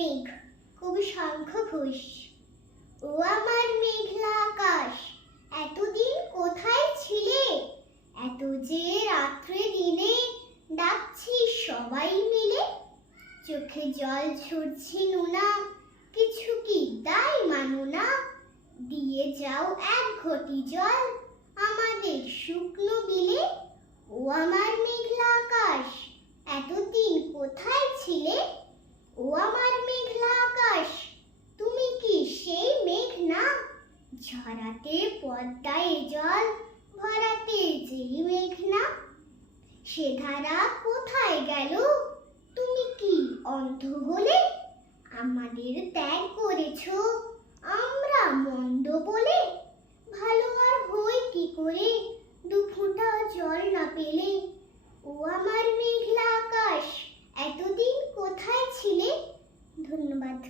মেঘ, কবি শঙ্খ ঘোষ। ও আমার মেঘলা আকাশ, এতদিন কোথায় ছিলে? এত যে রাত্রে দিনে ডাকছি সবাই মিলে। চোখে জল ঝরছে নোনা, কিছু কি দায় মানো না। দিয়ে যাও এক ঘটি জল আমাদের শুকনো বিলে। ও আমার মেঘলা আকাশ, এতদিন কোথায় ছিলে? ও আমার মেঘলা আকাশ, তুমি কি সেই মেঘ না? ঝরাতে পদ্মায় জল ভরাতে যেই মেঘ না। সে ধারা কোথায় গেল? তুমি কি অন্ধ হলে? আমাদের ত্যাগ করেছ আমরা মন্দ বলে। ভালো আর হই কি করে দুফোঁটা জল না পেলে? ও আমার মেঘলা আকাশ, এতদিন কোথায় ছিলে? ধন্যবাদ।